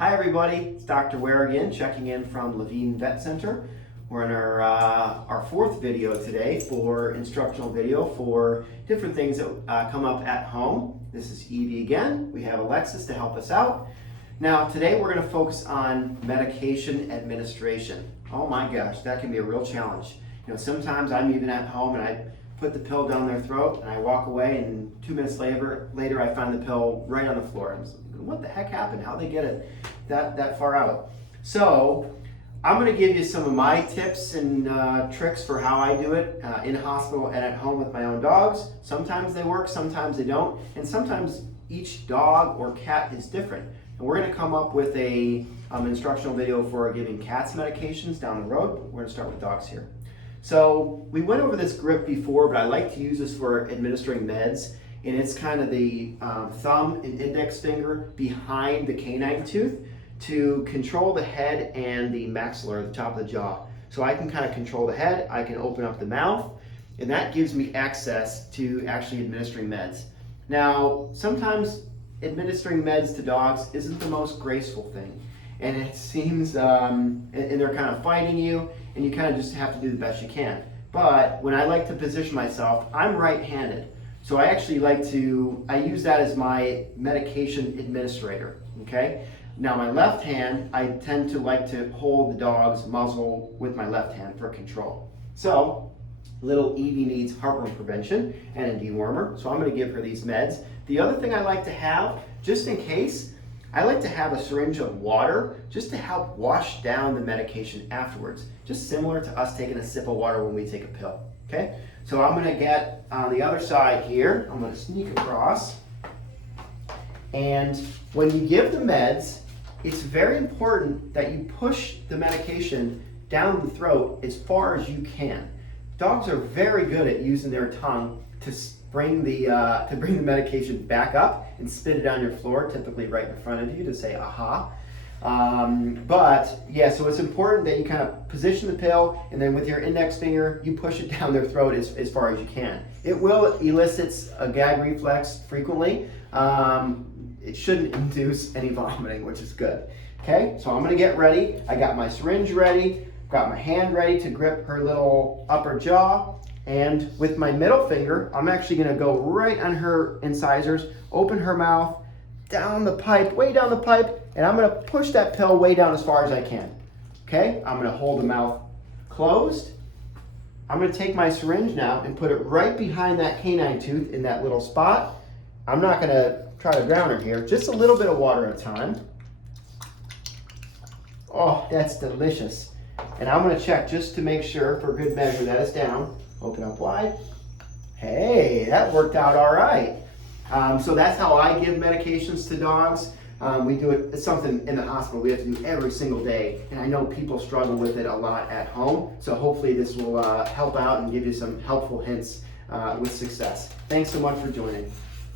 Hi everybody, it's Dr. Ware again, checking in from Levine Vet Center. We're in our fourth video today for instructional video for different things that come up at home. This is Evie again. We have Alexis to help us out. Now today we're going to focus on medication administration. Oh my gosh, that can be a real challenge. You know, sometimes I'm even at home and I put the pill down their throat and I walk away and 2 minutes later I find the pill right on the floor. I'm like, what the heck happened? How'd they get it that far out? So I'm going to give you some of my tips and tricks for how I do it in hospital and at home with my own dogs. Sometimes they work, sometimes they don't, and sometimes each dog or cat is different. And we're going to come up with a instructional video for giving cats medications down the road. We're going to start with dogs here. So we went over this grip before, but I like to use this for administering meds. And it's kind of the thumb and index finger behind the canine tooth to control the head and the maxilla, the top of the jaw. So I can kind of control the head, I can open up the mouth, and that gives me access to actually administering meds. Now, sometimes administering meds to dogs isn't the most graceful thing. And it seems, and they're kind of fighting you, and you kind of just have to do the best you can. But when I like to position myself, I'm right-handed. So I actually I use that as my medication administrator, okay? Now my left hand, I tend to like to hold the dog's muzzle with my left hand for control. So little Evie needs heartworm prevention and a dewormer, so I'm gonna give her these meds. The other thing I like to have, just in case, I like to have a syringe of water just to help wash down the medication afterwards, just similar to us taking a sip of water when we take a pill, okay? So I'm gonna get on the other side here, I'm gonna sneak across, and when you give the meds, it's very important that you push the medication down the throat as far as you can. Dogs are very good at using their tongue to bring the medication back up and spit it on your floor, typically right in front of you to say aha. But yeah, so it's important that you kind of position the pill and then with your index finger, you push it down their throat as far as you can. It will elicit a gag reflex frequently. It shouldn't induce any vomiting, which is good. Okay, so I'm gonna get ready. I got my syringe ready, got my hand ready to grip her little upper jaw, and with my middle finger, I'm actually gonna go right on her incisors, open her mouth, down the pipe, way down the pipe, and I'm gonna push that pill way down as far as I can. Okay, I'm gonna hold the mouth closed. I'm gonna take my syringe now and put it right behind that canine tooth in that little spot. I'm not gonna try to drown her here, just a little bit of water at a time. Oh, that's delicious. And I'm gonna check just to make sure, for good measure, that it's down. Open up wide. Hey, that worked out all right. So that's how I give medications to dogs. We do it, it's something in the hospital we have to do every single day. And I know people struggle with it a lot at home. So hopefully this will help out and give you some helpful hints with success. Thanks so much for joining.